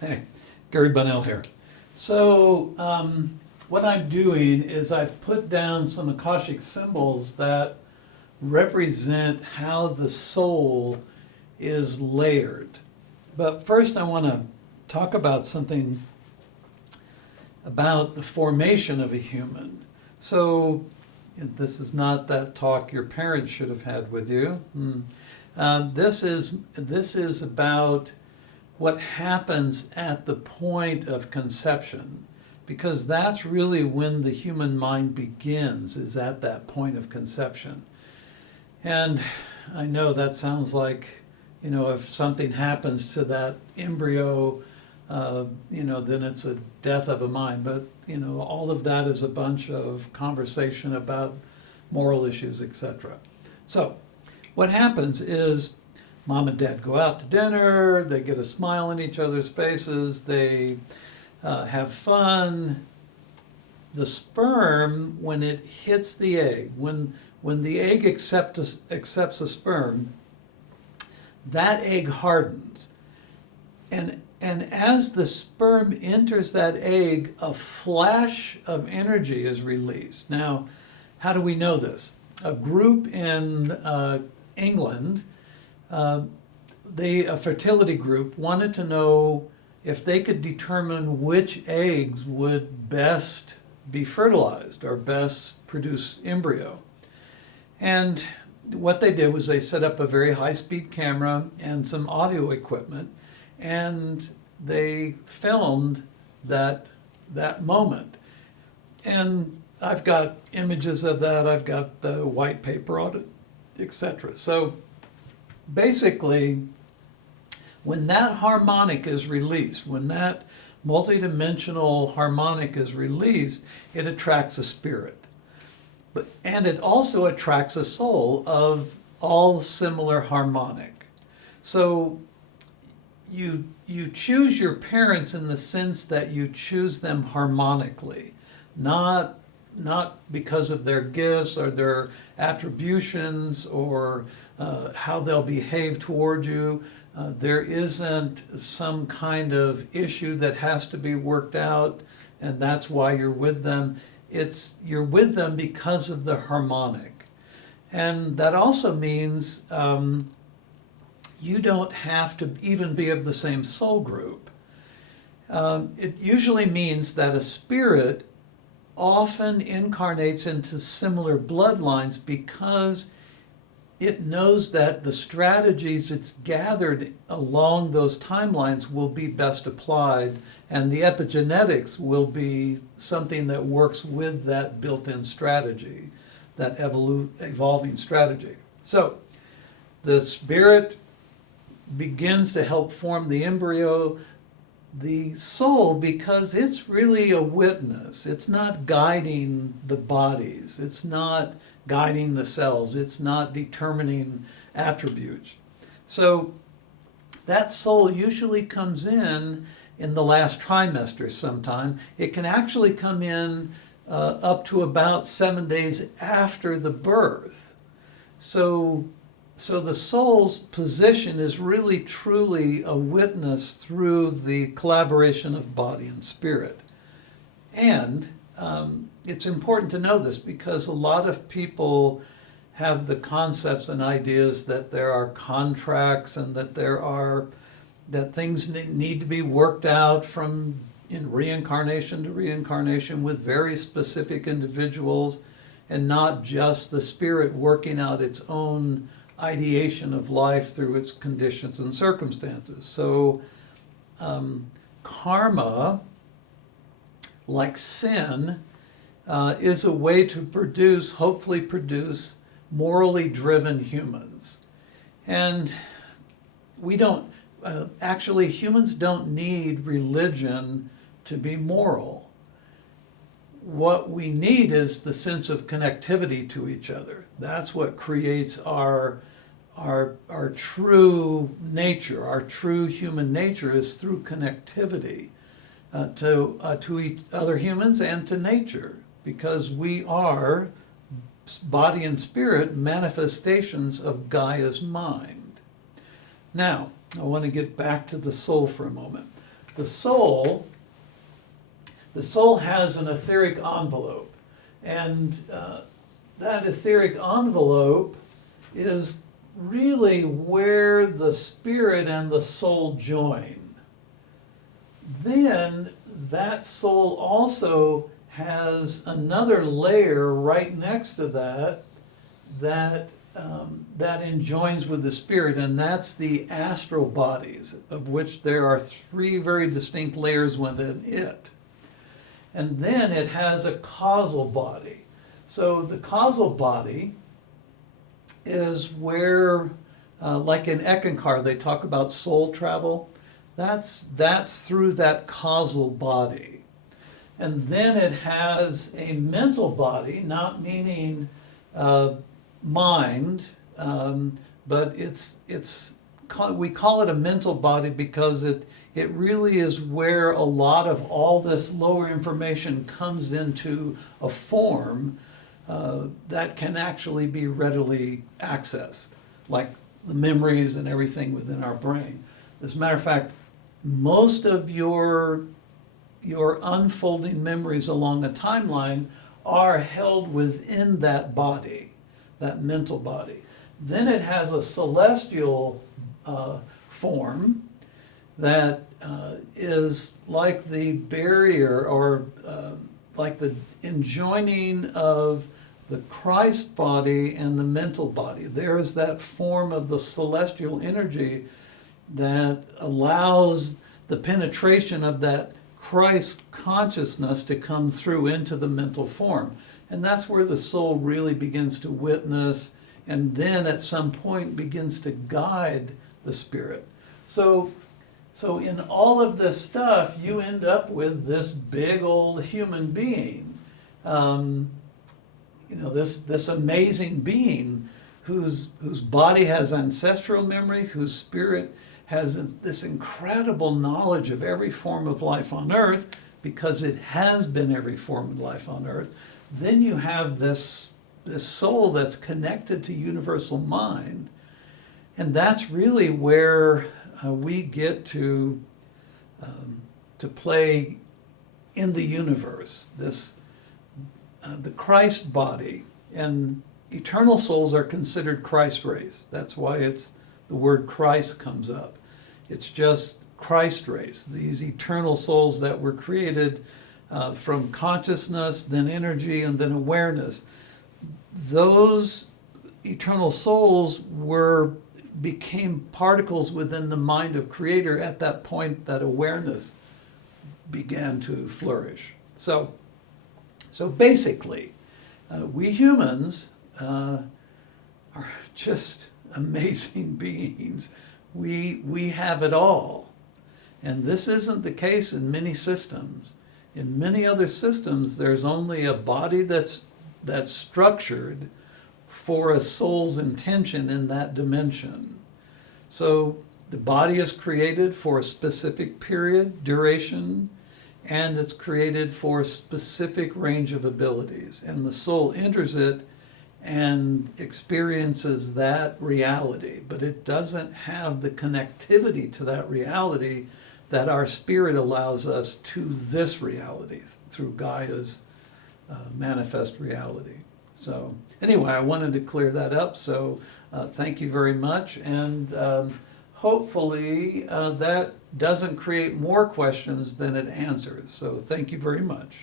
Hey, Gary Bunnell here. So, what I'm doing is I've put down some Akashic symbols that represent how the soul is layered. But first, I want to talk about something about the formation of a human. So, this is not that talk your parents should have had with you. This is about what happens at the point of conception, because that's really when the human mind begins, is at that point of conception. And I know that sounds like, if something happens to that embryo, then it's a death of a mind. But, all of that is a bunch of conversation about moral issues, etc. So, what happens is mom and dad go out to dinner, they get a smile in each other's faces, they have fun. The sperm, when it hits the egg, when the egg accepts a sperm, that egg hardens. And as the sperm enters that egg, a flash of energy is released. Now, how do we know this? A group in England, a fertility group, wanted to know if they could determine which eggs would best be fertilized or best produce embryo. And what they did was they set up a very high-speed camera and some audio equipment, and they filmed that moment. And I've got images of that, I've got the white paper on it, etc. So basically, when that harmonic is released, when that multidimensional harmonic is released, it attracts a spirit. And it also attracts a soul of all similar harmonic. So you choose your parents in the sense that you choose them harmonically, not because of their gifts or their attributions or how they'll behave toward you. There isn't some kind of issue that has to be worked out, and that's why you're with them. You're with them because of the harmonic. And that also means you don't have to even be of the same soul group. It usually means that a spirit often incarnates into similar bloodlines because it knows that the strategies it's gathered along those timelines will be best applied, and the epigenetics will be something that works with that built-in strategy, that evolving strategy. So the spirit begins to help form the embryo. The soul, because it's really a witness, it's not guiding the bodies, it's not guiding the cells, it's not determining attributes. So that soul usually comes in the last trimester sometime. It can actually come in up to about 7 days after the birth. So the soul's position is really truly a witness through the collaboration of body and spirit. And it's important to know this because a lot of people have the concepts and ideas that there are contracts and that things need to be worked out from in reincarnation to reincarnation with very specific individuals, and not just the spirit working out its own ideation of life through its conditions and circumstances. So karma, like sin, is a way to hopefully produce morally driven humans. And humans don't need religion to be moral. What we need is the sense of connectivity to each other. That's what creates our true nature. Our true human nature is through connectivity to other humans and to nature, because we are body and spirit manifestations of Gaia's mind. Now, I want to get back to the soul for a moment. the soul has an etheric envelope. And that etheric envelope is really where the spirit and the soul join. Then that soul also has another layer right next to that that enjoins with the spirit, and that's the astral bodies, of which there are three very distinct layers within it. And then it has a causal body. So the causal body is where, like in Eckankar, they talk about soul travel. That's through that causal body. And then it has a mental body, not meaning mind, but we call it a mental body because it really is where a lot of all this lower information comes into a form that can actually be readily accessed, like the memories and everything within our brain. As a matter of fact, most of your unfolding memories along the timeline are held within that body, that mental body. Then it has a celestial form that is like the barrier or like the enjoining of the Christ body and the mental body. There is that form of the celestial energy that allows the penetration of that Christ consciousness to come through into the mental form. And that's where the soul really begins to witness, and then at some point begins to guide the spirit. So in all of this stuff, you end up with this big old human being, this amazing being whose body has ancestral memory, whose spirit has this incredible knowledge of every form of life on earth, because it has been every form of life on earth. Then you have this soul that's connected to universal mind. And that's really where we get to play in the universe. The Christ body, and eternal souls are considered Christ race. That's why the word Christ comes up. It's just Christ race, these eternal souls that were created from consciousness, then energy, and then awareness. Those eternal souls became particles within the mind of Creator at that point that awareness began to flourish. So basically, we humans are just amazing beings. We have it all. And this isn't the case in many systems. In many other systems, there's only a body that's structured for a soul's intention in that dimension. So the body is created for a specific period, duration, and it's created for a specific range of abilities. And the soul enters it and experiences that reality, but it doesn't have the connectivity to that reality that our spirit allows us to this reality through Gaia's manifest reality. So anyway, I wanted to clear that up, so thank you very much, and hopefully that doesn't create more questions than it answers. So thank you very much.